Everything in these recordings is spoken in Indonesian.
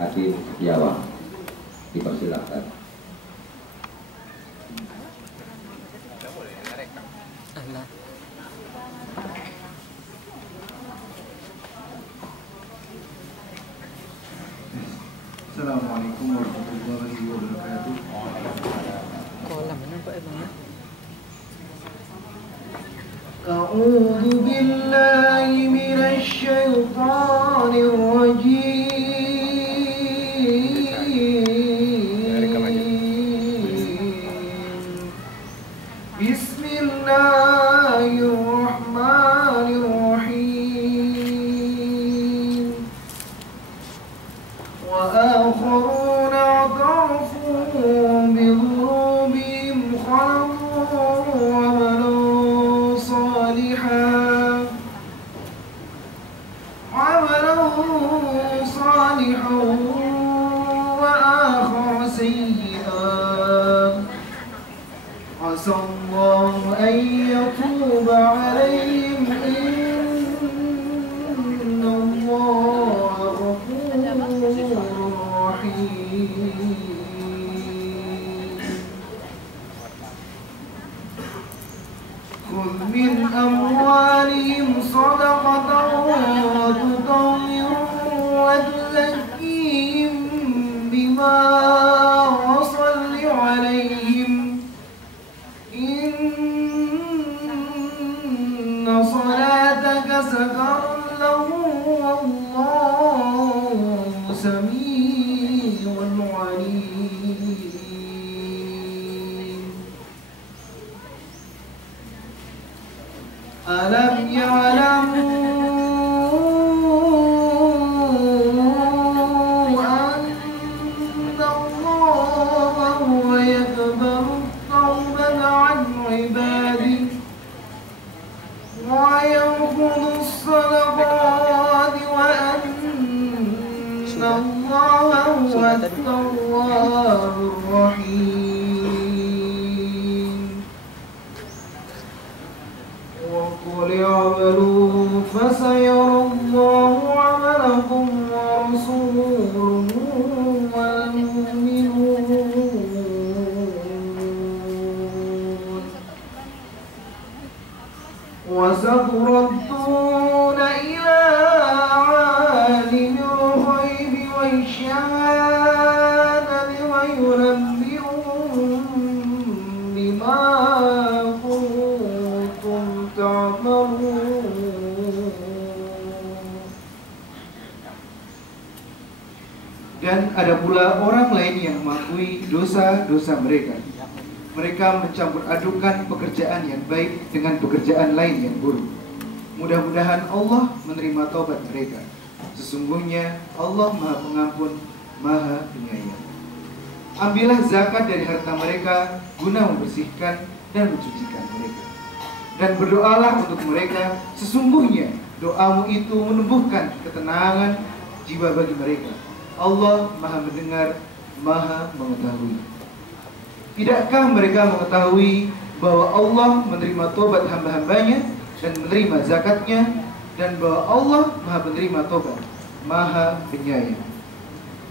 Hadi Setiawan. Dipersilakan. Assalamualaikum warahmatullahi wabarakatuh. A'udzu billahi minasy syaithanir rajim. Bismillahirrahmanirrahim. Wa akharuna i'tarafu bi-dhunubihim khalaqu عملا صالحا وآخر سيئا عسى الله أن يتوب عليهم إن الله غفور رحيم. خذ من أموالهم صدقة وتطهرهم وتزكيهم بها وصل عليهم إن صلاتك سكن لهم والله سميع عليم. ألم يعلموا أن الله هو يقبل التوبة عن عباده ويأخذ الصدقات وأن الله هو التواب الرحيم. وقل اعملوا فسيرى الله عملكم ورسوله والمؤمنون وستردون إلى عالم الغيب والشهادة وينبئكم بما كنتم تعملون. Dan ada pula orang lain yang mengakui dosa-dosa mereka. Mereka mencampur adukan pekerjaan yang baik dengan pekerjaan lain yang buruk. Mudah-mudahan Allah menerima taubat mereka. Sesungguhnya Allah Maha Pengampun, Maha Penyayang. Ambillah zakat dari harta mereka guna membersihkan dan mencucikan mereka. Dan berdoalah untuk mereka, sesungguhnya doamu itu menumbuhkan ketenangan jiwa bagi mereka. Allah Maha Mendengar, Maha Mengetahui. Tidakkah mereka mengetahui bahwa Allah menerima tobat hamba-hambanya dan menerima zakatnya, dan bahwa Allah Maha Penerima tobat, Maha Penyayang.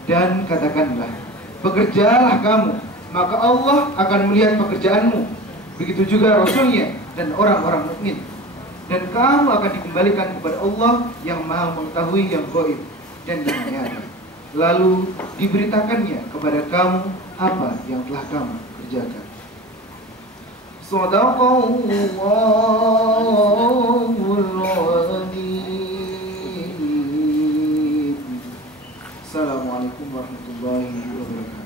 Dan katakanlah, bekerjalah kamu, maka Allah akan melihat pekerjaanmu. Begitu juga Rasulnya dan orang-orang mukmin. Dan kamu akan dikembalikan kepada Allah yang Maha Mengetahui yang gaib dan yang nyata. Lalu diberitakannya kepada kamu apa yang telah kamu kerjakan. Shadaqallahul Azim. Assalamualaikum warahmatullahi wabarakatuh.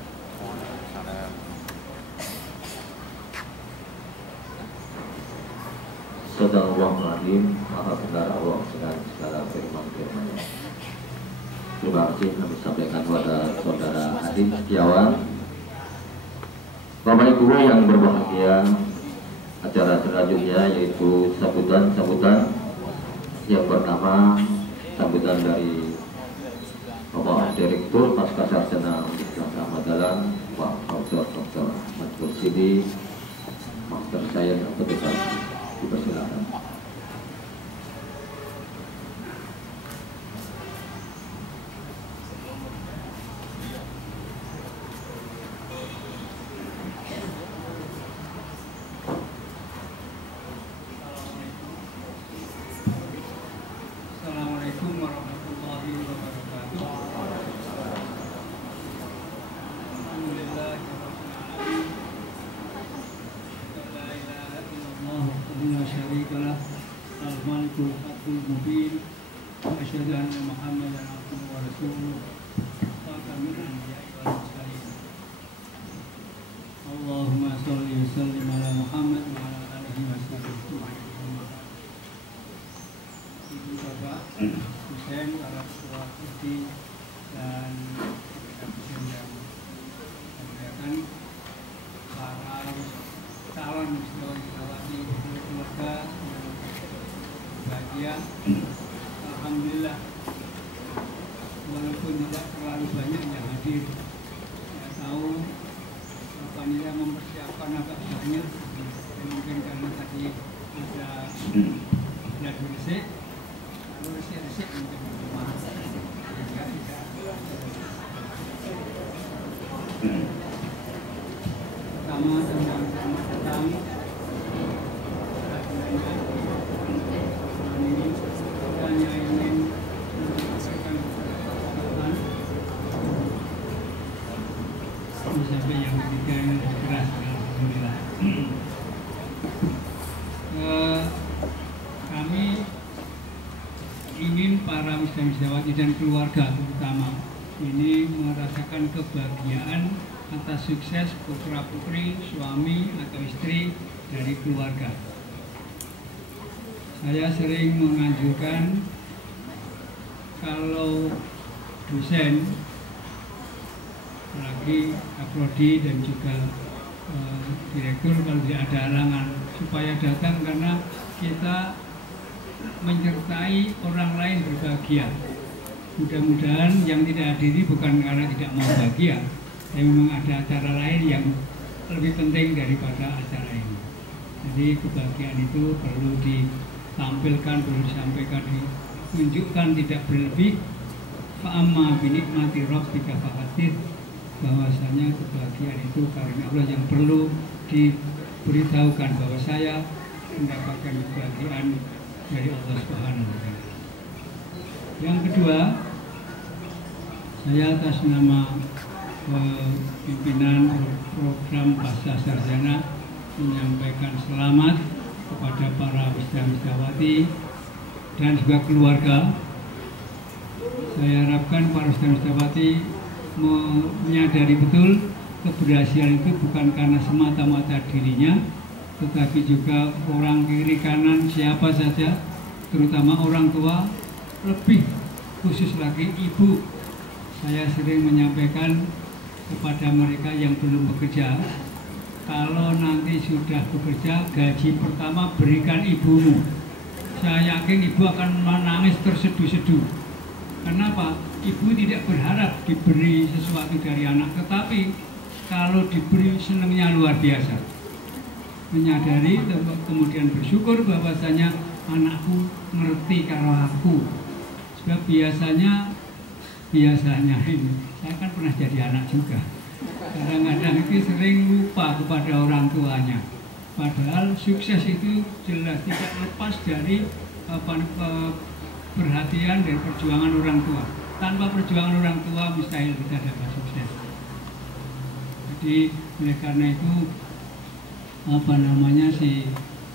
Shadaqallahul Azim. Maha benar Allah dengan segala firman-Firman-Nya. Terima kasih kami sampaikan kepada saudara Hadi Setiawan. Bapak Ibu yang berbahagia, acara selanjutnya yaitu sambutan yang pertama, sambutan dari Bapak Direktur Pasca Sarjana Universitas Ahmad Dahlan, Pak Dr. Ahmad Kursidi, Master Sains atau Dekan. Dipersilakan. hadir. Saya tahu Bapak Nila mempersiapkan agak banyak, mungkin karena tadi ada gladi resik, lalu resik mungkin pertama tentang selamat datang. Ini hanya ingin menyampaikan kepada sampai yang ketiga yang lebih keras, alhamdulillah. Kami ingin para wisdawati dan keluarga terutama ini merasakan kebahagiaan atas sukses putra-putri, suami atau istri dari keluarga. Saya sering menganjurkan kalau dosen, lagi prodi dan juga direktur kalau tidak ada halangan supaya datang, karena kita menyertai orang lain berbahagia. Mudah-mudahan yang tidak hadiri bukan karena tidak mau bahagia, tapi memang ada acara lain yang lebih penting daripada acara ini. Jadi kebahagiaan itu perlu ditampilkan, perlu disampaikan, ditunjukkan, tidak berlebih. Fa'amma binikmati rabbika fahaddits, bahwasanya kebahagiaan itu karena Allah yang perlu diberitahukan bahwa saya mendapatkan kebahagiaan dari Allah Subhanahu wa Ta'ala. Yang kedua, saya atas nama pimpinan program Pasca Sarjana menyampaikan selamat kepada para wisdawati dan juga keluarga. Saya harapkan para wisdawati menyadari betul keberhasilan itu bukan karena semata-mata dirinya, tetapi juga orang kiri kanan siapa saja, terutama orang tua, lebih khusus lagi ibu. Saya sering menyampaikan kepada mereka yang belum bekerja, kalau nanti sudah bekerja, gaji pertama berikan ibumu. Saya yakin ibu akan menangis terseduh-seduh. Kenapa? Ibu tidak berharap diberi sesuatu dari anak, tetapi kalau diberi senangnya luar biasa. Menyadari, kemudian bersyukur bahwasanya anakku ngerti kalau aku. Sebab biasanya ini, saya kan pernah jadi anak juga. Kadang-kadang itu sering lupa kepada orang tuanya. Padahal sukses itu jelas tidak lepas dari perhatian dan perjuangan orang tua. Tanpa perjuangan orang tua mustahil kita dapat sukses. Jadi oleh karena itu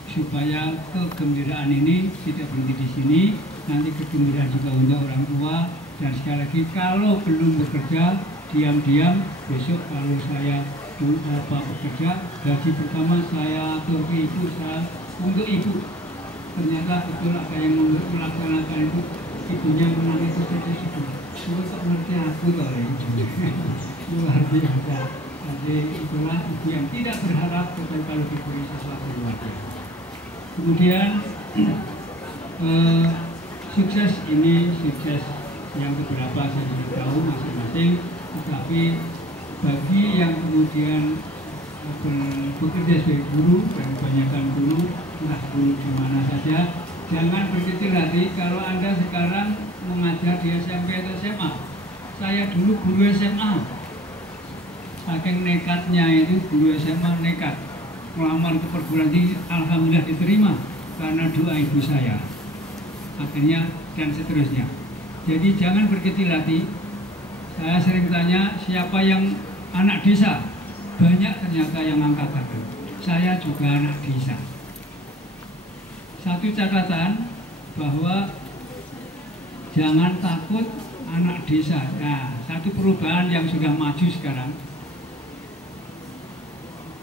supaya kegembiraan ini tidak berhenti di sini, nanti kegembiraan juga untuk orang tua. Dan sekali lagi, kalau belum bekerja, diam-diam besok kalau saya bekerja, gaji pertama saya atur ke ibu, saya untuk ibu. Ternyata betul ada yang melaksanakan itu, ibunya menangis seperti itu. Cuma tak mengerti aku kalau itu luar biasa. Jadi itulah ibu yang tidak berharap betul kalau diberi sesuatu luar biasa. Kemudian sukses ini sukses yang beberapa saya tidak tahu masing-masing, tetapi bagi yang kemudian bekerja sebagai guru dan kebanyakan guru, entah guru di mana saja, jangan berkecil hati kalau Anda sekarang mengajar di SMP atau SMA. Saya dulu guru SMA, saking nekatnya itu guru SMA nekat melamar ke perguruan tinggi, alhamdulillah diterima karena doa ibu saya. Akhirnya dan seterusnya. Jadi jangan berkecil hati. Saya sering tanya siapa yang anak desa, banyak ternyata yang angkat tangan. Saya juga anak desa. Satu catatan bahwa jangan takut anak desa. Nah, satu perubahan yang sudah maju sekarang.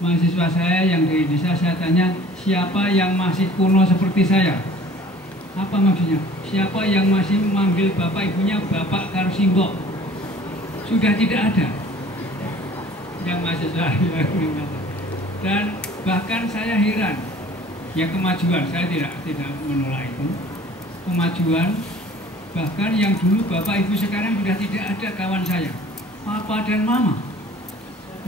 Mahasiswa saya yang dari desa, saya tanya siapa yang masih kuno seperti saya. Apa maksudnya? Siapa yang masih memanggil bapak ibunya bapak karo simbok? Sudah tidak ada yang mahasiswa. Dan bahkan saya heran, ya kemajuan, saya tidak menolak itu. Kemajuan, bahkan yang dulu bapak ibu sekarang sudah tidak ada kawan saya. papa dan mama.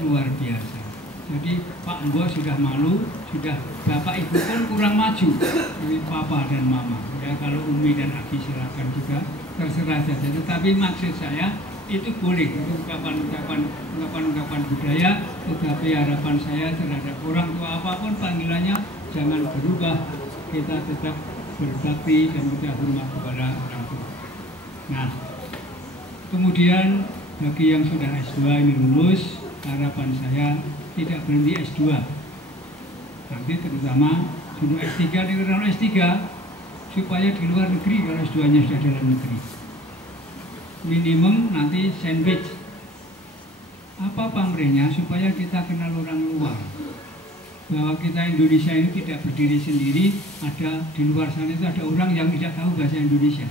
Luar biasa. Jadi Pak Mbok sudah malu, sudah bapak ibu pun kurang maju. Ini papa dan mama. Ya kalau Umi dan Aki silakan juga, terserah saja. Tetapi maksud saya itu boleh, itu ungkapan budaya. Tetapi harapan saya terhadap orang tua apapun panggilannya jangan berubah. Kita tetap berbakti dan kita hormat kepada orang tua. Nah, kemudian bagi yang sudah S2 ini lulus, harapan saya tidak berhenti S2. Nanti terutama sudah S3 di luar S3 supaya di luar negeri kalau S2-nya sudah dalam negeri. Minimum nanti sandwich. Apa pamrihnya supaya kita kenal orang luar. Bahwa kita Indonesia ini tidak berdiri sendiri, ada di luar sana itu ada orang yang tidak tahu bahasa Indonesia.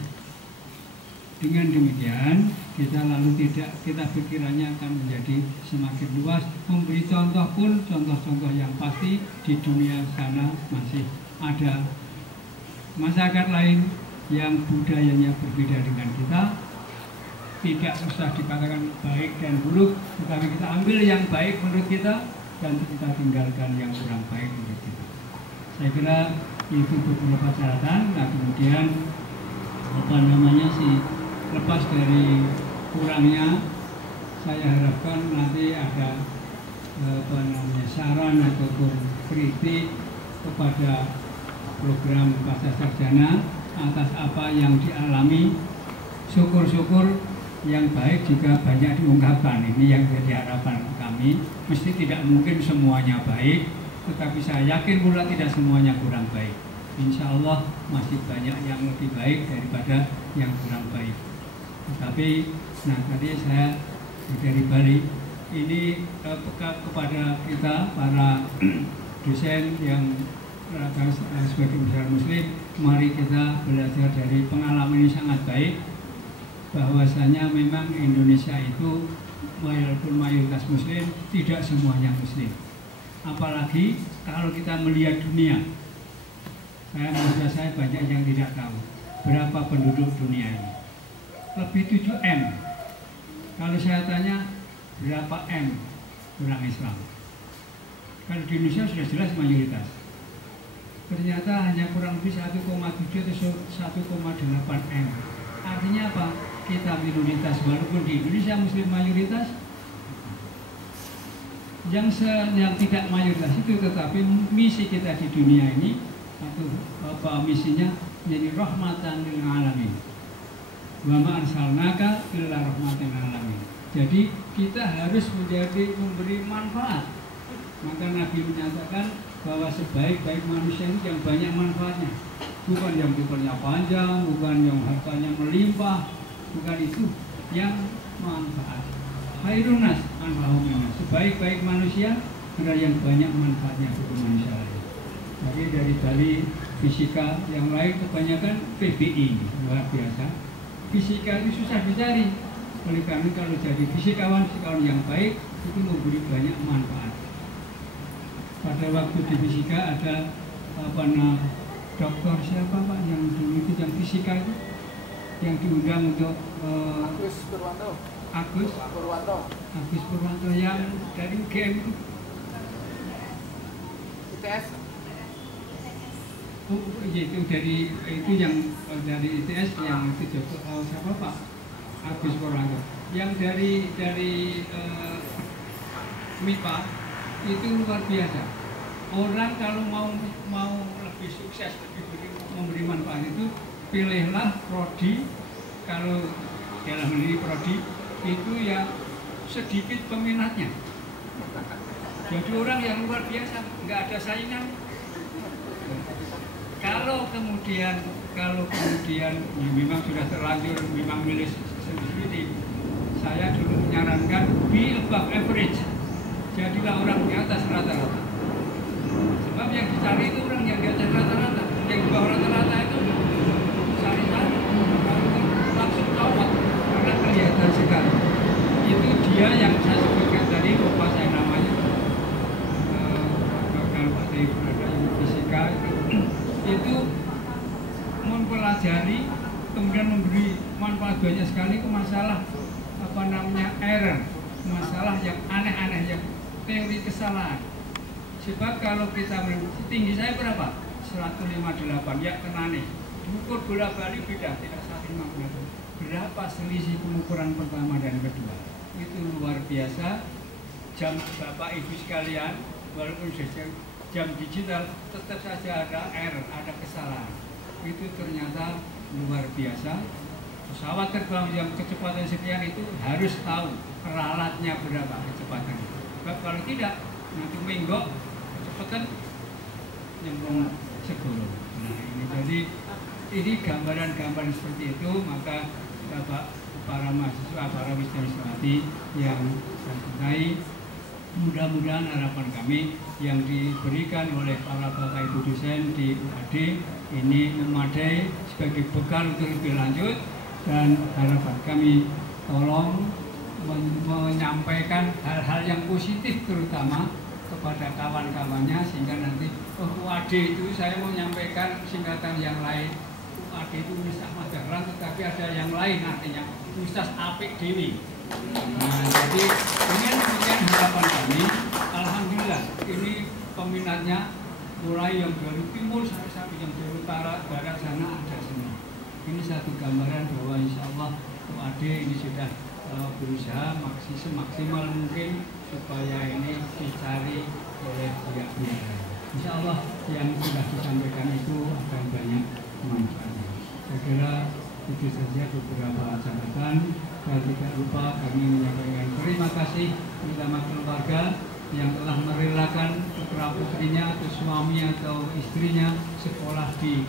Dengan demikian, kita lalu kita pikirannya akan menjadi semakin luas, memberi contoh pun, contoh-contoh yang pasti di dunia sana masih ada masyarakat lain yang budayanya berbeda dengan kita. Tidak usah dikatakan baik dan buruk, tetapi kita ambil yang baik menurut kita dan kita tinggalkan yang kurang baik menurut kita. Saya kira itu beberapa catatan. Nah kemudian lepas dari kurangnya, saya harapkan nanti ada saran ataupun kritik kepada program Pasca Sarjana atas apa yang dialami. Syukur-syukur yang baik juga banyak diungkapkan. Ini yang jadi harapan kami. Mesti tidak mungkin semuanya baik, tetapi saya yakin pula tidak semuanya kurang baik. Insya Allah masih banyak yang lebih baik daripada yang kurang baik. Tetapi, nah tadi saya dari Bali, ini kepada kita para dosen yang sebagai masyarakat Muslim, mari kita belajar dari pengalaman ini sangat baik, bahwasanya memang Indonesia itu walaupun mayoritas Muslim, tidak semuanya Muslim. Apalagi kalau kita melihat dunia, saya banyak yang tidak tahu berapa penduduk dunia ini. Lebih 7M. Kalau saya tanya berapa M orang Islam? Kalau di Indonesia sudah jelas mayoritas. Ternyata hanya kurang lebih 1,7 atau 1,8 M. Artinya apa? Kita minoritas, walaupun di Indonesia Muslim mayoritas. Yang tidak mayoritas itu, tetapi misi kita di dunia ini atau misinya menjadi rahmatan lil alamin. Wa ma arsalnaka illa rahmatan lil alamin. Jadi kita harus memberi manfaat. Maka Nabi menyatakan bahwa sebaik-baik manusia itu yang banyak manfaatnya, bukan yang pikirannya panjang, bukan yang hartanya melimpah, bukan itu yang manfaat. Khairun nas anfa'uhum linnas. Sebaik-baik manusia adalah yang banyak manfaatnya untuk manusia lain. Jadi dari Bali fisika yang lain kebanyakan PBI, luar biasa. Fisika itu susah dicari. Oleh karena kalau jadi fisikawan yang baik itu memberi banyak manfaat. Pada waktu di fisika ada dokter siapa Pak yang dulu itu yang fisika itu yang diundang untuk Agus Purwanto yang dari UGM itu ITS. Itu dari ITS yang itu siapa Pak Agus Purwanto yang dari MIPA itu luar biasa. Orang kalau mau lebih sukses, lebih memberi manfaat itu pilihlah prodi. Kalau dalam diri prodi itu yang sedikit peminatnya. Jadi orang yang luar biasa, nggak ada saingan. Kalau kemudian ya memang sudah terlanjur memang milih sendiri, saya dulu menyarankan be above average. Jadilah orang di atas rata-rata. Sebab yang dicari itu orang yang di atas rata-rata. Yang di bawah rata-rata itu cari-cari langsung tawat karena kelihatan sekali. Itu dia yang saya sebutkan tadi, lupa saya namanya, Pak Taib berada yang fisika itu mempelajari kemudian memberi manfaat banyak sekali ke masalah error. teori kesalahan. Sebab kalau kita tinggi saya berapa? 158, ya kena nih. Diukur bola-balik beda, tidak 158. Berapa selisih pengukuran pertama dan kedua? Itu luar biasa. Jam Bapak Ibu sekalian, walaupun jam digital, tetap saja ada error, ada kesalahan. Itu ternyata luar biasa. Pesawat terbang yang kecepatan sekian itu harus tahu peralatnya berapa kecepatan. Sebab kalau tidak, nanti menggok kecepatan nyemplung segoro. Nah ini jadi ini gambaran-gambaran seperti itu, maka Bapak para mahasiswa, para wisata-wisatawati yang saya cintai, mudah-mudahan harapan kami yang diberikan oleh para Bapak Ibu dosen di UAD ini memadai sebagai bekal untuk lebih lanjut, dan harapan kami tolong menyampaikan hal-hal yang positif terutama kepada kawan-kawannya, sehingga nanti UAD itu saya mau menyampaikan singkatan yang lain. UAD itu Universitas Ahmad Dahlan, tetapi ada yang lain artinya Universitas Apik Dewi. Nah, jadi dengan demikian harapan kami, alhamdulillah ini peminatnya mulai yang dari timur sampai yang dari utara, barat sana ada semua. Ini satu gambaran bahwa insya Allah UAD ini sudah berusaha semaksimal mungkin supaya ini dicari oleh pihak-pihak. Insya Allah yang sudah disampaikan itu akan banyak manfaatnya. Saya kira itu saja beberapa catatan. Dan tidak lupa kami menyampaikan terima kasih terutama keluarga yang telah merelakan putra-putrinya atau suami atau istrinya sekolah di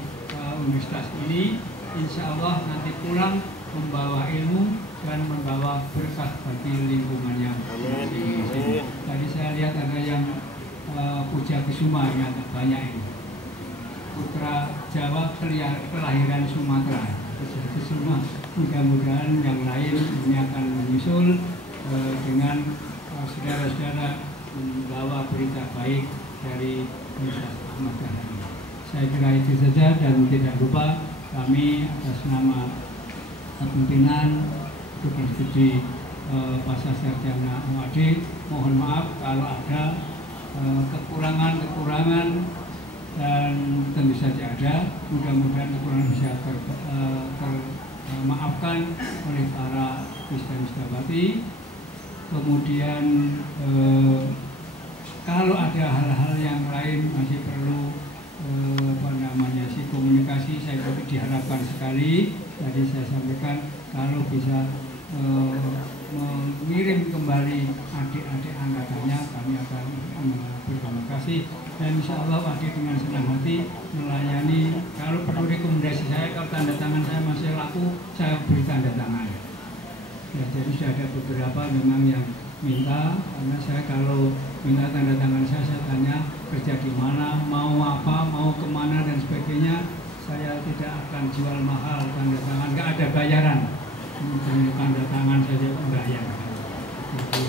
universitas ini. Insya Allah nanti pulang membawa ilmu dan membawa berkah bagi lingkungannya. Amin. Tadi saya lihat ada yang Puja Kusuma yang agak banyak ini. Putra Jawa kelahiran Sumatera. Puja Kusuma. Mudah-mudahan yang lain ini akan menyusul dengan saudara-saudara membawa berita baik dari Universitas Ahmad Dahlan. Saya kira itu saja, dan tidak lupa kami atas nama pimpinan Tukang Studi Pasca Sarjana UAD mohon maaf kalau ada kekurangan-kekurangan, dan tentu saja ada. Mudah-mudahan kekurangan bisa termaafkan oleh para wisata-wisatawati. Kemudian kalau ada hal-hal yang lain masih perlu komunikasi, saya kira diharapkan sekali. Tadi saya sampaikan kalau bisa mengirim kembali adik-adik angkatannya, kami akan berterima kasih, dan insya Allah adik dengan senang hati melayani. Kalau perlu rekomendasi saya, kalau tanda tangan saya masih laku, saya beri tanda tangan. Ya, jadi sudah ada beberapa memang yang minta, karena saya kalau minta tanda tangan saya tanya kerja di mana, mau apa, mau kemana dan sebagainya. Saya tidak akan jual mahal tanda tangan, nggak ada bayaran. Tanda tangan saja membayar. Jadi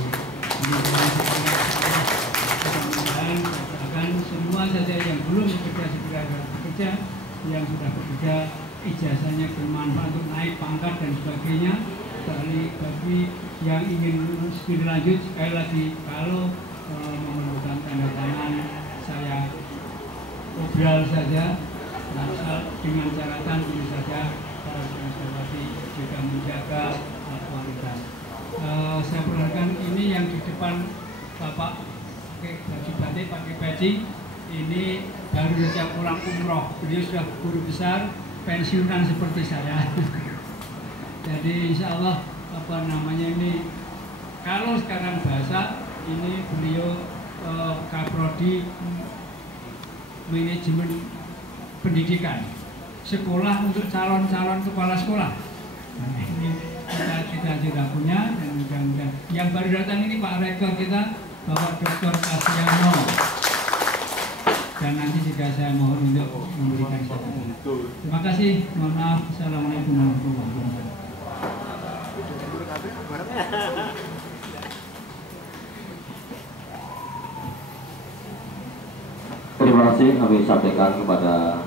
mudah-mudahan akan semua saja yang belum bekerja segera bekerja, yang sudah bekerja ijazahnya bermanfaat untuk naik pangkat dan sebagainya. Bagi yang ingin studi lanjut, sekali lagi kalau memerlukan tanda tangan, saya obrol saja, asal dengan catatan ini saja para wisatawati juga menjaga kualitas. Saya perhatikan ini yang di depan Bapak pakai baju batik, pakai peci, ini baru saja pulang umroh. Beliau sudah guru besar, pensiunan seperti saya. Jadi insya Allah ini kalau sekarang bahasa ini beliau kaprodi manajemen pendidikan, sekolah untuk calon-calon kepala sekolah. Nah, ini kita tidak punya, dan mudah-mudahan yang baru datang ini Pak Rektor kita, Bapak Dr. Kasiano, dan nanti juga saya mohon untuk memberikan catatan. Terima kasih, mohon maaf. Assalamualaikum warahmatullahi wabarakatuh. Terima kasih kami sampaikan kepada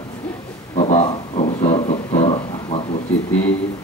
Bapak Profesor Dr. Ahmad Mursyidi